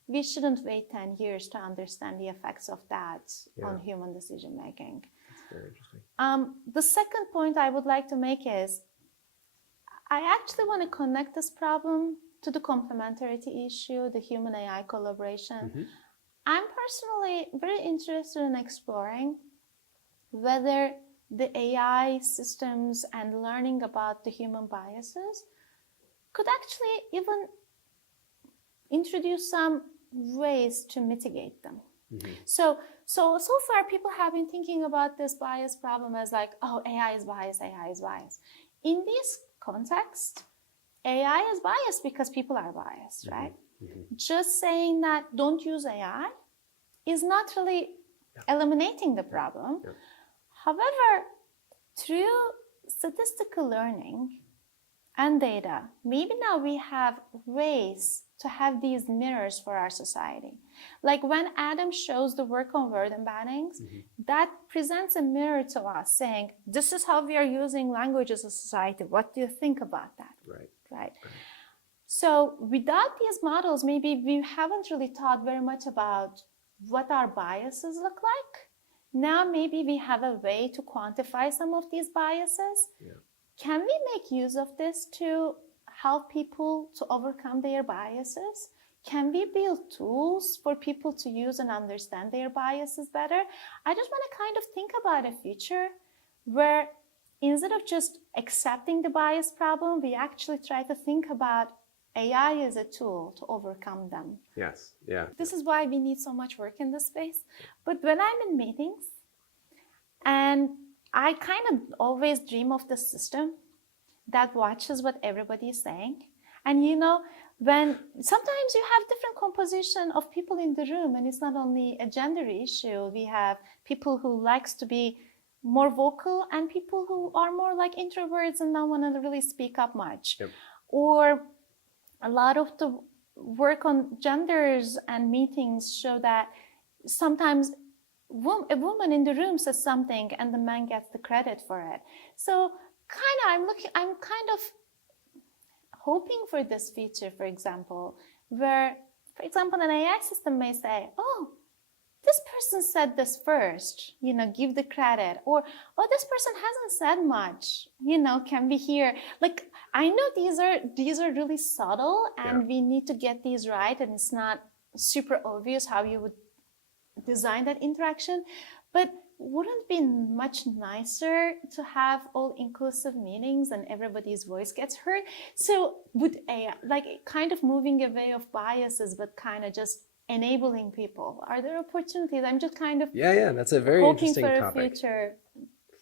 we shouldn't wait 10 years to understand the effects of that on human decision making. That's very interesting. The second point I would like to make is I actually want to connect this problem to the complementarity issue, the human AI collaboration. I'm personally very interested in exploring whether the AI systems and learning about the human biases could actually even introduce some ways to mitigate them. So far people have been thinking about this bias problem as like, oh, AI is biased, AI is biased. In this context, AI is biased because people are biased, right? Just saying that don't use AI is not really eliminating the problem. However, through statistical learning and data, maybe now we have ways to have these mirrors for our society. Like when Adam shows the work on word embeddings, that presents a mirror to us saying, this is how we are using language as a society. What do you think about that? Right. So without these models, maybe we haven't really thought very much about what our biases look like. Now maybe we have a way to quantify some of these biases. Can we make use of this to help people to overcome their biases? Can we build tools for people to use and understand their biases better? I just want to kind of think about a future where instead of just accepting the bias problem, we actually try to think about AI as a tool to overcome them. Yes, yeah. This is why we need so much work in this space. But when I'm in meetings, and I kind of always dream of the system that watches what everybody is saying. And you know, when sometimes you have different composition of people in the room, and it's not only a gender issue. We have people who likes to be more vocal and people who are more like introverts and don't want to really speak up much. Or a lot of the work on genders and meetings show that sometimes a woman in the room says something and the man gets the credit for it. So I'm kind of hoping for this feature, for example, where, for example, an AI system may say, oh, this person said this first, you know, give the credit. Or, oh, this person hasn't said much, you know, can we hear? Like, I know these are really subtle and we need to get these right, and it's not super obvious how you would design that interaction, but wouldn't it be much nicer to have all inclusive meetings and everybody's voice gets heard? So would AI, like kind of moving away of biases, but kind of just enabling people? Are there opportunities? I'm just kind of that's a very interesting topic. Hoping for a future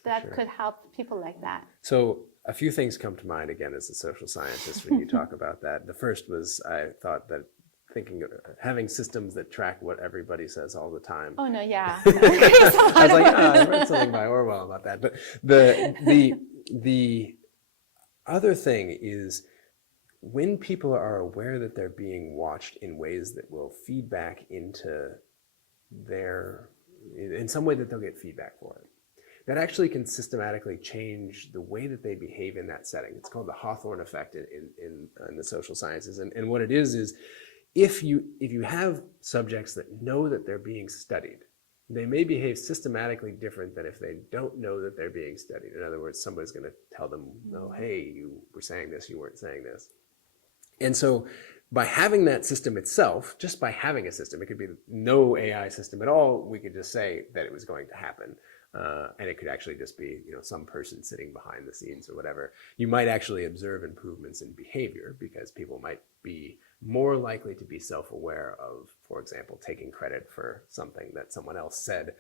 that could help people like that. So a few things come to mind again as a social scientist when you talk about that. The first was I thought that thinking of having systems that track what everybody says all the time. Oh no, yeah. I was like, I read something by Orwell about that. But the other thing is when people are aware that they're being watched in ways that will feed back into in some way that they'll get feedback for it, that actually can systematically change the way that they behave in that setting. It's called the Hawthorne effect in the social sciences. And what it is if you have subjects that know that they're being studied, they may behave systematically different than if they don't know that they're being studied. In other words, somebody's going to tell them, oh, hey, you were saying this, you weren't saying this. And so by having that system itself, just by having a system, it could be no AI system at all, we could just say that it was going to happen. And it could actually just be, you know, some person sitting behind the scenes or whatever. You might actually observe improvements in behavior because people might be more likely to be self-aware of, for example, taking credit for something that someone else said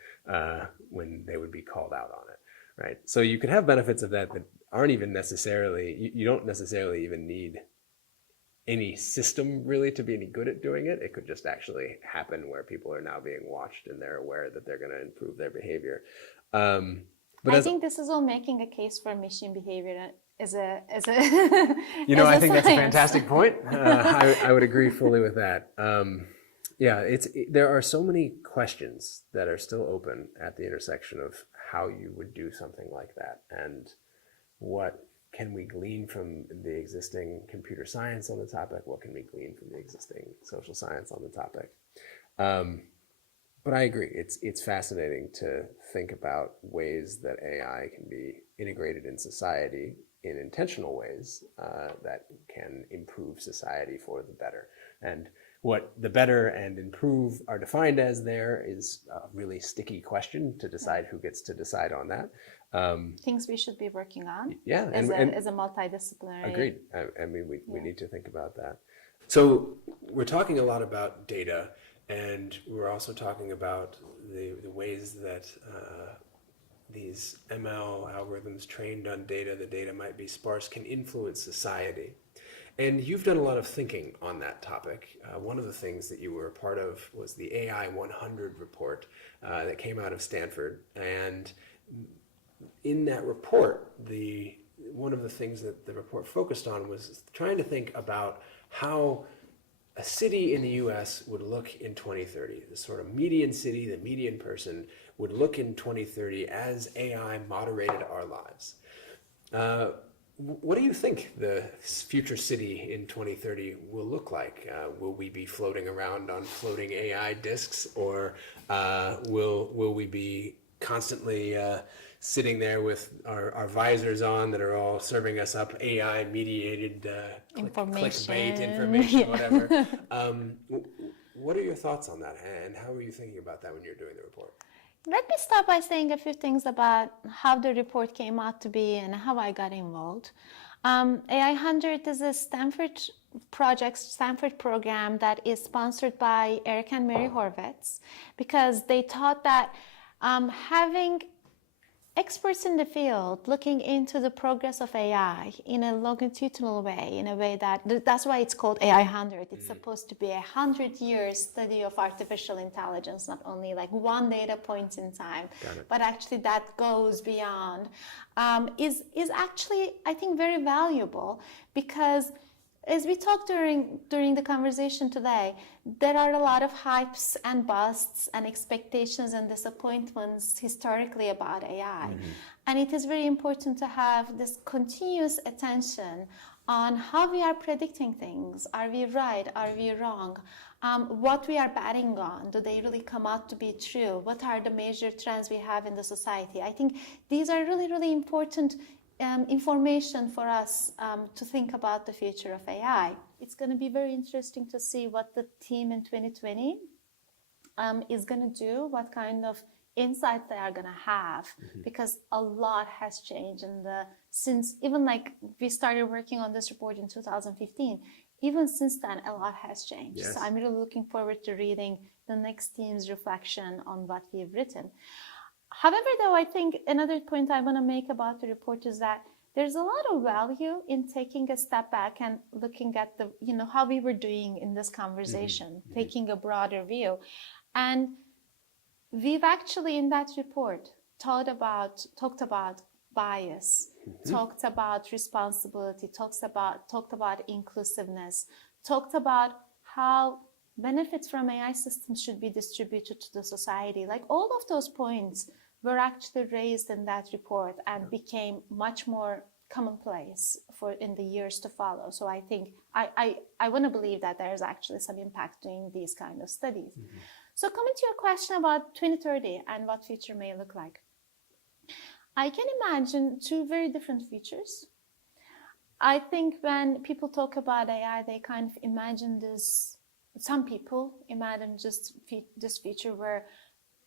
when they would be called out on it, right? So you could have benefits of that aren't even necessarily, you don't necessarily even need any system really to be any good at doing it. It could just actually happen where people are now being watched and they're aware that they're going to improve their behavior. But I think this is all making a case for machine behavior as a you know, I think science. that's a fantastic point. I would agree fully with that. There are so many questions that are still open at the intersection of how you would do something like that and what can we glean from the existing computer science on the topic? What can we glean from the existing social science on the topic? But I agree. It's fascinating to think about ways that AI can be integrated in society in intentional ways that can improve society for the better. And what the better and improve are defined as there is a really sticky question to decide who gets to decide on that. Things we should be working on. Yeah, as a multidisciplinary. Agreed. I mean, we need to think about that. So we're talking a lot about data, and we're also talking about the ways that these ML algorithms trained on data, the data might be sparse, can influence society. And you've done a lot of thinking on that topic. One of the things that you were a part of was the AI 100 report that came out of Stanford. And in that report, one of the things that the report focused on was trying to think about how a city in the US would look in 2030. The sort of median city, the median person would look in 2030 as AI moderated our lives. What do you think the future city in 2030 will look like? Will we be floating around on floating AI disks, or will we be constantly sitting there with our visors on that are all serving us up AI mediated clickbait information, whatever? What are your thoughts on that, and how were you thinking about that when you were doing the report? Let me start by saying a few things about how the report came out to be and how I got involved. AI 100 is a Stanford program that is sponsored by Eric and Mary Horvitz, because they thought that having experts in the field looking into the progress of AI in a longitudinal way, in a way that's why it's called AI 100. It's supposed to be 100-year study of artificial intelligence, not only like one data point in time, but actually that goes beyond, is actually, I think, very valuable, because as we talked during the conversation today, there are a lot of hypes and busts and expectations and disappointments historically about AI. And it is very important to have this continuous attention on how we are predicting things. Are we right? Are we wrong? What we are betting on, do they really come out to be true? What are the major trends we have in the society? I think these are really, really important information for us to think about the future of AI. It's going to be very interesting to see what the team in 2020 is going to do, what kind of insights they are going to have, because a lot has changed since even like we started working on this report in 2015. Even since then, a lot has changed. Yes. So I'm really looking forward to reading the next team's reflection on what we've written. However, though, I think another point I want to make about the report is that there's a lot of value in taking a step back and looking at how we were doing in this conversation, taking a broader view. And we've actually, in that report, talked about bias, talked about responsibility, talked about inclusiveness, talked about how benefits from AI systems should be distributed to the society. Like all of those points were actually raised in that report and became much more commonplace in the years to follow. So I think I want to believe that there is actually some impact doing these kind of studies. So coming to your question about 2030 and what future may look like, I can imagine two very different futures. I think when people talk about AI, they kind of imagine this. Some people imagine just this future where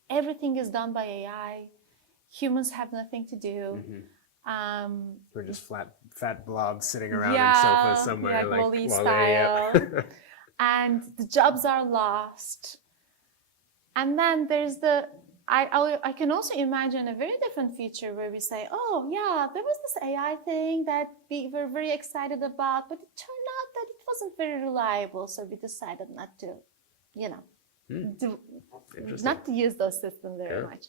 everything is done by AI, humans have nothing to do. We're just fat blobs sitting around in sofas somewhere, like Wall-E style. And the jobs are lost. And then there's I can also imagine a very different future where we say, oh yeah, there was this AI thing that we were very excited about, but it turned out that it wasn't very reliable, so we decided not to, not to use those systems very much.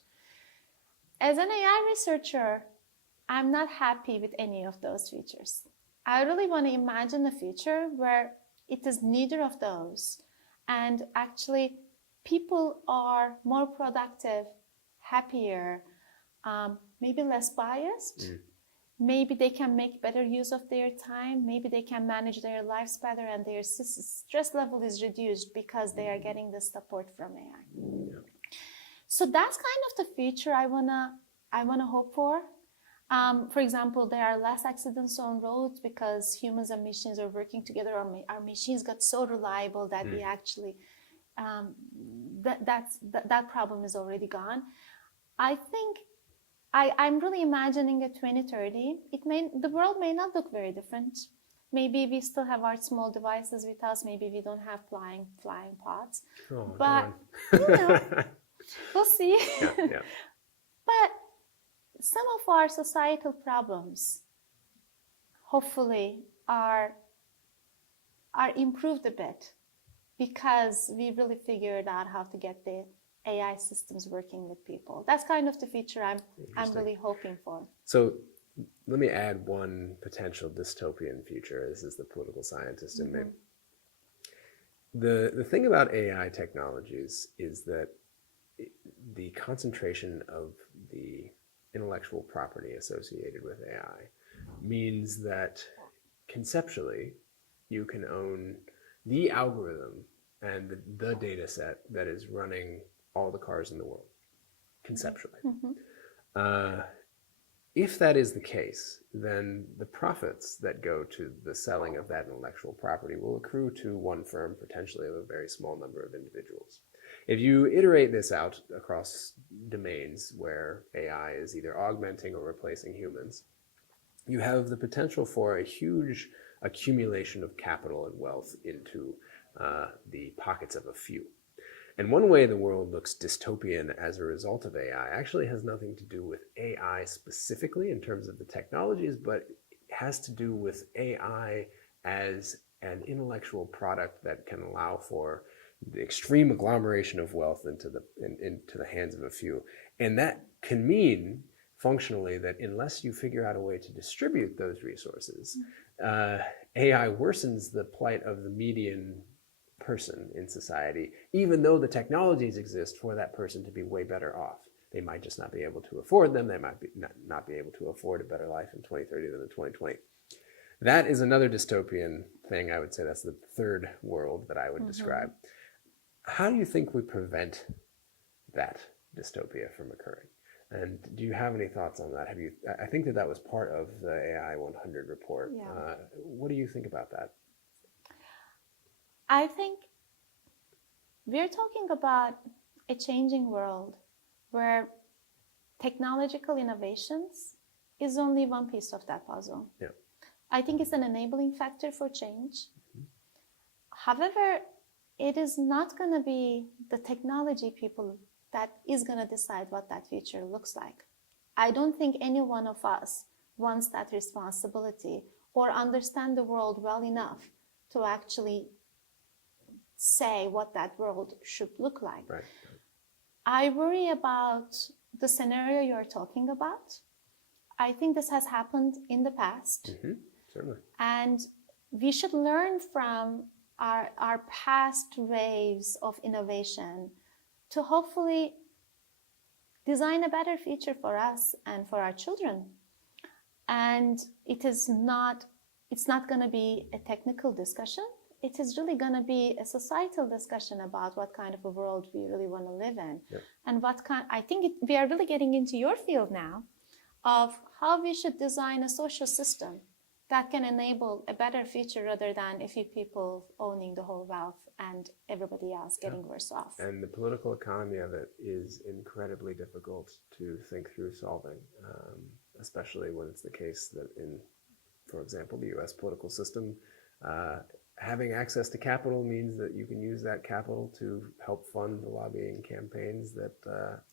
As an AI researcher, I'm not happy with any of those futures. I really want to imagine a future where it is neither of those, and actually people are more productive, happier, maybe less biased, maybe they can make better use of their time, maybe they can manage their lives better, and their stress level is reduced because they are getting the support from AI. Yeah. So that's kind of the future I wanna hope for. For example, there are less accidents on roads because humans and machines are working together. Our machines got so reliable that we actually that problem is already gone. I think I'm really imagining a 2030. The world may not look very different. Maybe we still have our small devices with us. Maybe we don't have flying pods. Oh, But darn. we'll see. Yeah. But some of our societal problems, hopefully, are improved a bit because we really figured out how to get the AI systems working with people. That's kind of the future I'm really hoping for. So let me add one potential dystopian future. This is the political scientist in me. The thing about AI technologies is that the concentration of the intellectual property associated with AI means that conceptually you can own the algorithm and the data set that is running all the cars in the world, conceptually. If that is the case, then the profits that go to the selling of that intellectual property will accrue to one firm, potentially of a very small number of individuals. If you iterate this out across domains where AI is either augmenting or replacing humans, you have the potential for a huge accumulation of capital and wealth into the pockets of a few. And one way the world looks dystopian as a result of AI actually has nothing to do with AI specifically in terms of the technologies, but has to do with AI as an intellectual product that can allow for the extreme agglomeration of wealth into the hands of a few. And that can mean functionally that unless you figure out a way to distribute those resources, AI worsens the plight of the median person in society, even though the technologies exist for that person to be way better off. They might just not be able to afford them. They might not be able to afford a better life in 2030 than in 2020. That is another dystopian thing. I would say that's the third world that I would describe. How do you think we prevent that dystopia from occurring? And do you have any thoughts on that? I think that was part of the AI 100 report. Yeah. What do you think about that? I think we're talking about a changing world where technological innovations is only one piece of that puzzle. Yeah. I think it's an enabling factor for change. However, it is not going to be the technology people that is going to decide what that future looks like. I don't think any one of us wants that responsibility or understand the world well enough to actually say what that world should look like. Right. I worry about the scenario you're talking about. I think this has happened in the past. Certainly. And we should learn from our past waves of innovation to hopefully design a better future for us and for our children. And it's not going to be a technical discussion. It is really going to be a societal discussion about what kind of a world we really want to live in. Yep. And we are really getting into your field now of how we should design a social system that can enable a better future rather than a few people owning the whole wealth and everybody else getting worse off. And the political economy of it is incredibly difficult to think through solving, especially when it's the case that for example, the US political system, having access to capital means that you can use that capital to help fund the lobbying campaigns that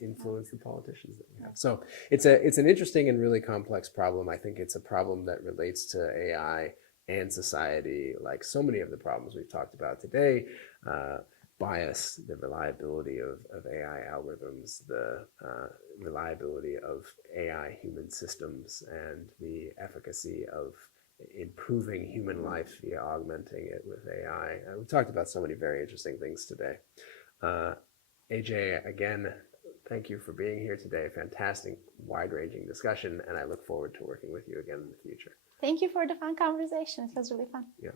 influence the politicians that we have. So it's an interesting and really complex problem. I think it's a problem that relates to AI and society, like so many of the problems we've talked about today. Bias, the reliability of AI algorithms, the reliability of AI human systems, and the efficacy of improving human life via augmenting it with AI. We've talked about so many very interesting things today. AJ, again, thank you for being here today. Fantastic, wide-ranging discussion, and I look forward to working with you again in the future. Thank you for the fun conversation. It was really fun. Yeah.